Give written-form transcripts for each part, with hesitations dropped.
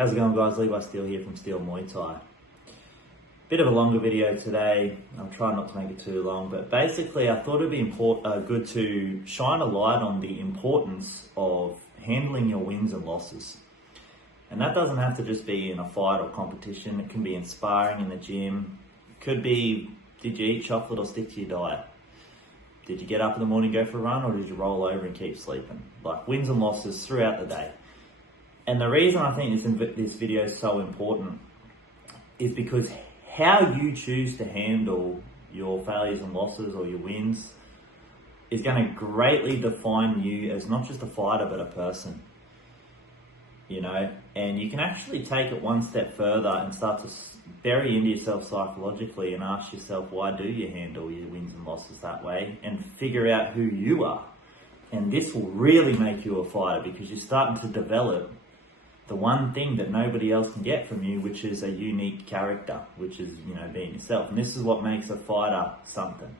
How's it going, guys? Levi Steele here from Steele Muay Thai. Bit of a longer video today. I'll try not to make it too long, but basically I thought it'd be good to shine a light on the importance of handling your wins and losses. And that doesn't have to just be in a fight or competition. It can be in sparring in the gym. It could be, did you eat chocolate or stick to your diet? Did you get up in the morning, go for a run, or did you roll over and keep sleeping? Like wins and losses throughout the day. And the reason I think this video is so important is because how you choose to handle your failures and losses or your wins is going to greatly define you as not just a fighter, but a person. You know, and you can actually take it one step further and start to bury into yourself psychologically and ask yourself, why do you handle your wins and losses that way? And figure out who you are. And this will really make you a fighter because you're starting to develop the one thing that nobody else can get from you, which is a unique character, which is, you know, being yourself. And this is what makes a fighter something.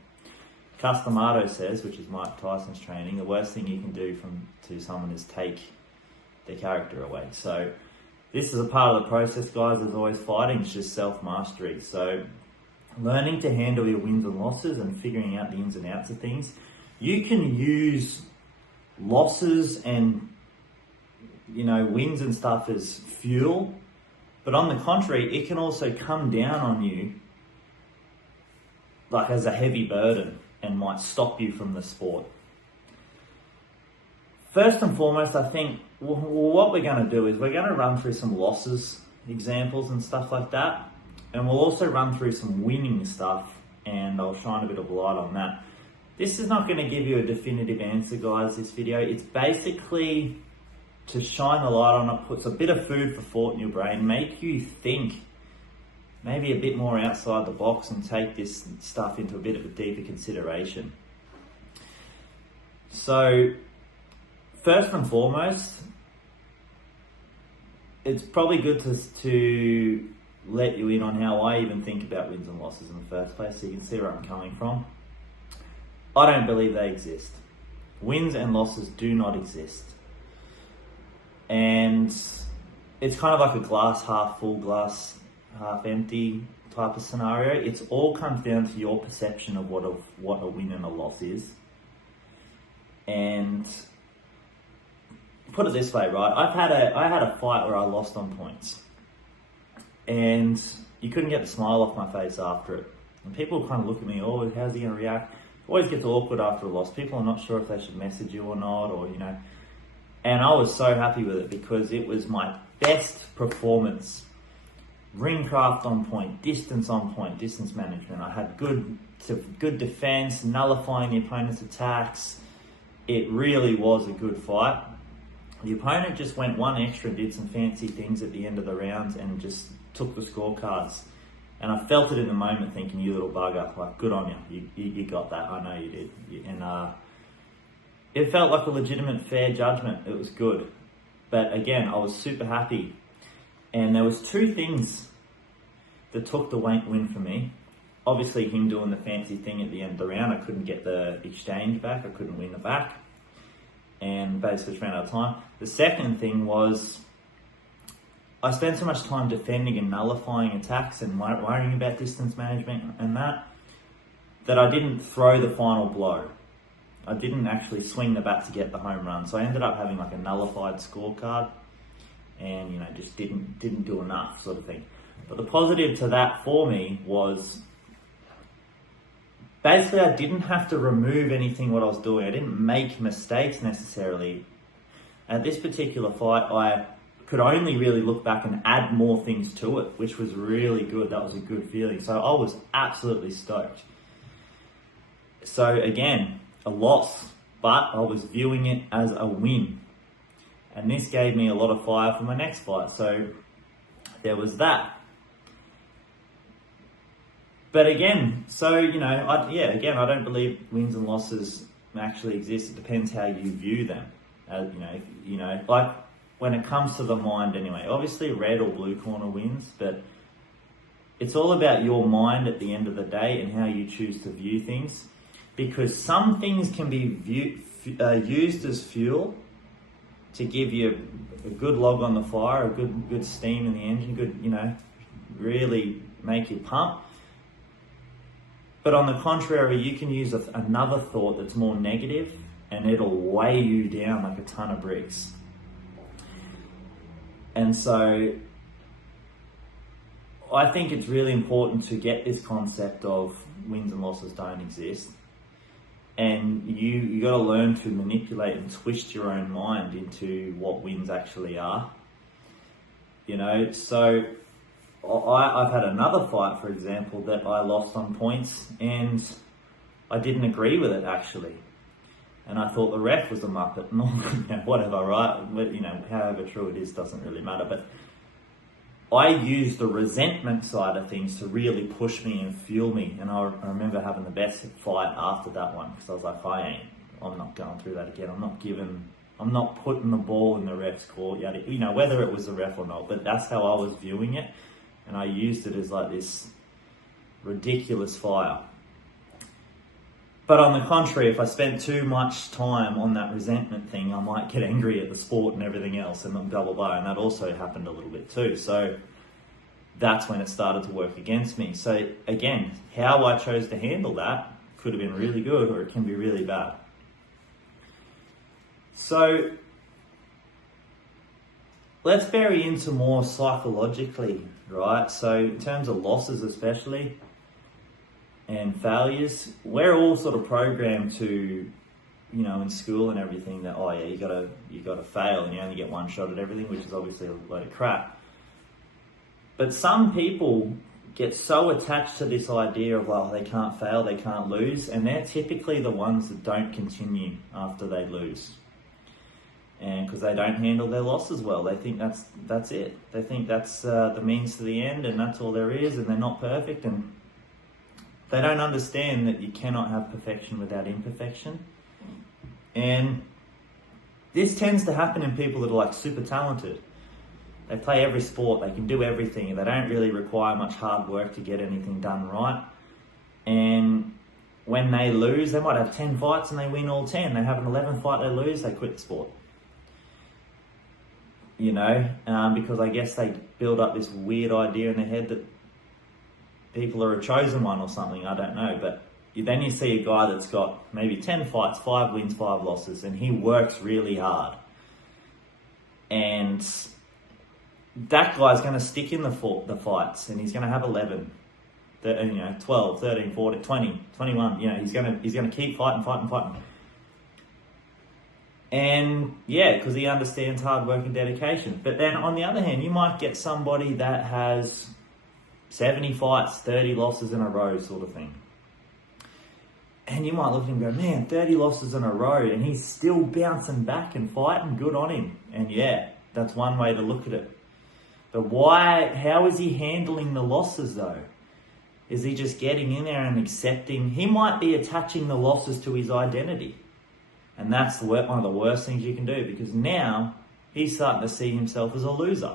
Customato says, which is Mike Tyson's training, the worst thing you can do to someone is take their character away. So this is a part of the process, guys. As always, fighting is just self-mastery. So learning to handle your wins and losses and figuring out the ins and outs of things. You can use losses and, you know, wins and stuff as fuel, but on the contrary, it can also come down on you like as a heavy burden and might stop you from the sport. First and foremost, I think what we're going to do is we're going to run through some losses, examples and stuff like that, and we'll also run through some winning stuff, and I'll shine a bit of light on that. This is not going to give you a definitive answer, guys, this video. It's basically to shine a light on it, puts a bit of food for thought in your brain, make you think maybe a bit more outside the box and take this stuff into a bit of a deeper consideration. So, first and foremost, it's probably good to let you in on how I even think about wins and losses in the first place, so you can see where I'm coming from. I don't believe they exist. Wins and losses do not exist. And it's kind of like a glass half full, glass half empty type of scenario. It all comes down to your perception of what a win and a loss is. And put it this way, right? I had a fight where I lost on points, and you couldn't get the smile off my face after it. And people kind of look at me, oh, how's he going to react? It always gets awkward after a loss. People are not sure if they should message you or not, or, you know. And I was so happy with it because it was my best performance. Ring craft on point, distance on point, distance management. I had good defense, nullifying the opponent's attacks. It really was a good fight. The opponent just went one extra and did some fancy things at the end of the rounds and just took the scorecards. And I felt it in the moment thinking, you little bugger, like, good on you. You got that, I know you did. And it felt like a legitimate, fair judgment. It was good. But again, I was super happy. And there was two things that took the win for me. Obviously, him doing the fancy thing at the end of the round. I couldn't get the exchange back. I couldn't win it back. And basically ran out of time. The second thing was I spent so much time defending and nullifying attacks and worrying about distance management and that I didn't throw the final blow. I didn't actually swing the bat to get the home run. So I ended up having like a nullified scorecard and, you know, just didn't do enough sort of thing. But the positive to that for me was basically I didn't have to remove anything what I was doing. I didn't make mistakes necessarily. At this particular fight, I could only really look back and add more things to it, which was really good. That was a good feeling. So I was absolutely stoked. So again, a loss, but I was viewing it as a win. And this gave me a lot of fire for my next fight. So there was that. But again, so, you know, I don't believe wins and losses actually exist. It depends how you view them. You know, like when it comes to the mind anyway, obviously red or blue corner wins, but it's all about your mind at the end of the day and how you choose to view things. Because some things can be used as fuel to give you a good log on the fire, a good steam in the engine, good, really make you pump. But on the contrary, you can use another thought that's more negative and it'll weigh you down like a ton of bricks. And so I think it's really important to get this concept of wins and losses don't exist. And you got to learn to manipulate and twist your own mind into what wins actually are. So I've had another fight, for example, that I lost on points and I didn't agree with it actually. And I thought the ref was a muppet and whatever, right? But, however true it is doesn't really matter. But I used the resentment side of things to really push me and fuel me. And I remember having the best fight after that one because I was like, I'm not going through that again. I'm not putting the ball in the ref's court, whether it was the ref or not. But that's how I was viewing it. And I used it as like this ridiculous fire. But on the contrary, if I spent too much time on that resentment thing, I might get angry at the sport and everything else and blah, blah, blah. And that also happened a little bit too. So that's when it started to work against me. So again, how I chose to handle that could have been really good or it can be really bad. So let's vary into more psychologically, right? So in terms of losses especially, and failures, we're all sort of programmed to, in school and everything that, you gotta fail and you only get one shot at everything, which is obviously a load of crap. But some people get so attached to this idea of, they can't fail, they can't lose, and they're typically the ones that don't continue after they lose. And because they don't handle their losses well, they think that's it. They think that's the means to the end and that's all there is, and they're not perfect, and they don't understand that you cannot have perfection without imperfection. And this tends to happen in people that are super talented. They play every sport, they can do everything, they don't really require much hard work to get anything done right. And when they lose, they might have 10 fights and they win all 10. They have an 11th fight, they lose, they quit the sport. Because I guess they build up this weird idea in their head that people are a chosen one or something, I don't know. But then you see a guy that's got maybe 10 fights, 5 wins, 5 losses, and he works really hard. And that guy's going to stick in the fights, and he's going to have 11, 12, 13, 14, 20, 21. He's going to keep fighting. And because he understands hard work and dedication. But then on the other hand, you might get somebody that has 70 fights, 30 losses in a row sort of thing. And you might look at him and go, man, 30 losses in a row and he's still bouncing back and fighting, good on him. And that's one way to look at it. But how is he handling the losses though? Is he just getting in there and accepting? He might be attaching the losses to his identity. And that's one of the worst things you can do, because now he's starting to see himself as a loser.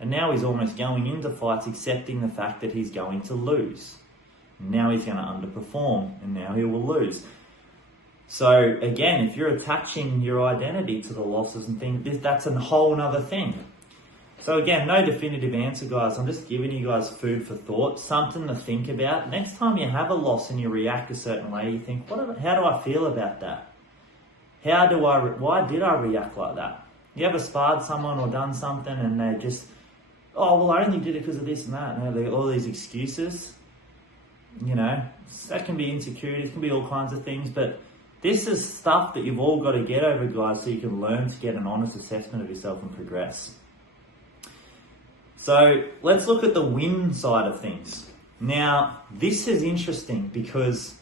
And now he's almost going into fights accepting the fact that he's going to lose. Now he's going to underperform and now he will lose. So again, if you're attaching your identity to the losses and things, that's a whole other thing. So again, no definitive answer, guys. I'm just giving you guys food for thought, something to think about. Next time you have a loss and you react a certain way, you think, how do I feel about that? Why did I react like that? You ever sparred someone or done something and they just, I only did it because of this and that. And all these excuses, that can be insecurities, can be all kinds of things. But this is stuff that you've all got to get over, guys, so you can learn to get an honest assessment of yourself and progress. So let's look at the win side of things. Now, this is interesting because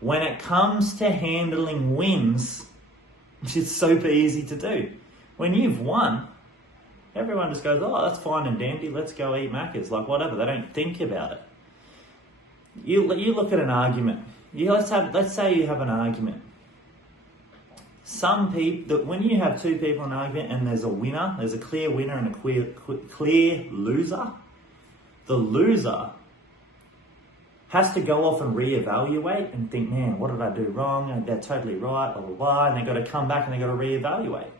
when it comes to handling wins, it's super easy to do. When you've won, everyone just goes, that's fine and dandy, let's go eat Macca's, whatever. They don't think about it. You look at an argument. Let's say you have an argument. Some people, when you have two people in an argument and there's a winner, there's a clear winner and a clear loser, the loser has to go off and reevaluate and think, man, what did I do wrong? And they're totally right, blah, blah, blah. And they've got to come back and they've got to reevaluate.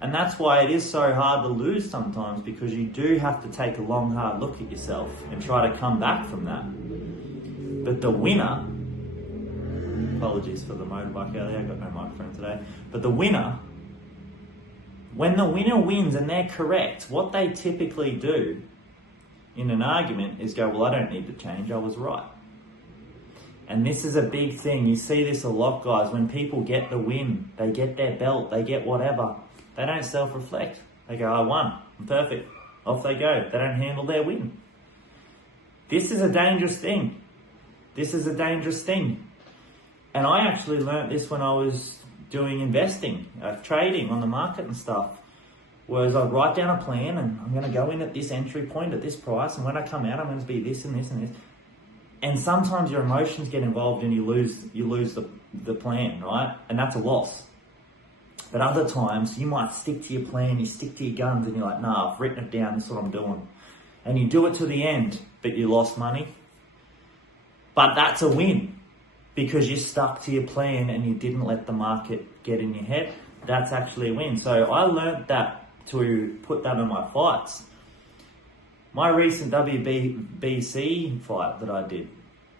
And that's why it is so hard to lose sometimes, because you do have to take a long, hard look at yourself and try to come back from that. But the winner, apologies for the motorbike earlier, I got no microphone today, but the winner, when the winner wins and they're correct, what they typically do in an argument is go, well, I don't need to change, I was right. And this is a big thing. You see this a lot, guys. When people get the win, they get their belt, they get whatever, they don't self-reflect. They go, I won, I'm perfect. Off they go. They don't handle their win. This is a dangerous thing. This is a dangerous thing. And I actually learnt this when I was doing investing, trading on the market and stuff. Was I write down a plan and I'm going to go in at this entry point at this price, and when I come out I'm going to be this and this and this. And sometimes your emotions get involved and you lose the plan, right? And that's a loss. But other times you might stick to your plan, you stick to your guns, and you're like, nah, I've written it down, this is what I'm doing. And you do it to the end, but you lost money. But that's a win, because you stuck to your plan and you didn't let the market get in your head. That's actually a win. So I learned that to put that in my fights. My recent WBC fight that I did,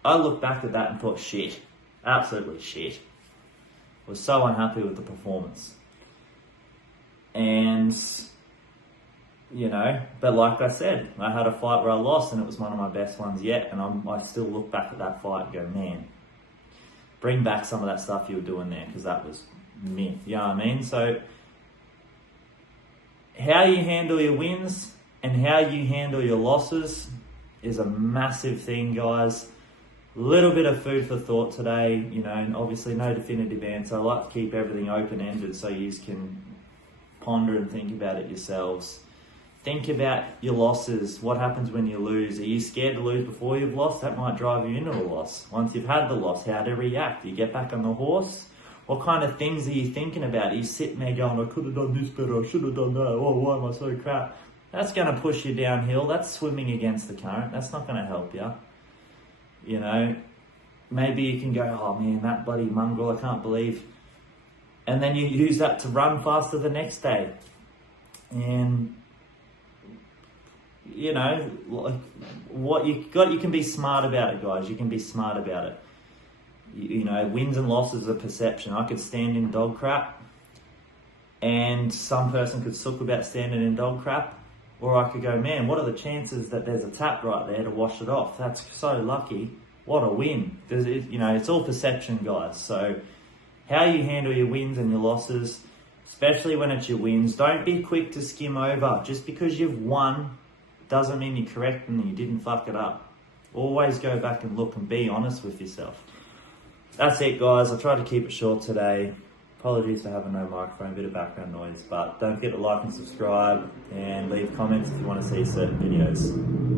I looked back at that and thought, shit, absolutely shit. Was so unhappy with the performance. And, you know, but like I said, I had a fight where I lost and it was one of my best ones yet. And I still look back at that fight and go, man, bring back some of that stuff you were doing there, because that was me. You know what I mean? So how you handle your wins and how you handle your losses is a massive thing, guys. A little bit of food for thought today, you know, and obviously no definitive answer. I like to keep everything open-ended so you can ponder and think about it yourselves. Think about your losses. What happens when you lose? Are you scared to lose before you've lost? That might drive you into a loss. Once you've had the loss, how to react? Do you get back on the horse? What kind of things are you thinking about? Are you sitting there going, I could have done this better, I should have done that, oh, why am I so crap? That's going to push you downhill. That's swimming against the current. That's not going to help you. You know, maybe you can go, oh man, that bloody mongrel, I can't believe. And then you use that to run faster the next day. And, you know, what you got, you can be smart about it, guys. You can be smart about it. You know, wins and losses are perception. I could stand in dog crap, and some person could suck about standing in dog crap. Or I could go, man, what are the chances that there's a tap right there to wash it off? That's so lucky. What a win. You know, it's all perception, guys. So how you handle your wins and your losses, especially when it's your wins, don't be quick to skim over. Just because you've won doesn't mean you're correct and you didn't fuck it up. Always go back and look and be honest with yourself. That's it, guys. I tried to keep it short today. Apologies for having no microphone, a bit of background noise, but don't forget to like and subscribe and leave comments if you want to see certain videos.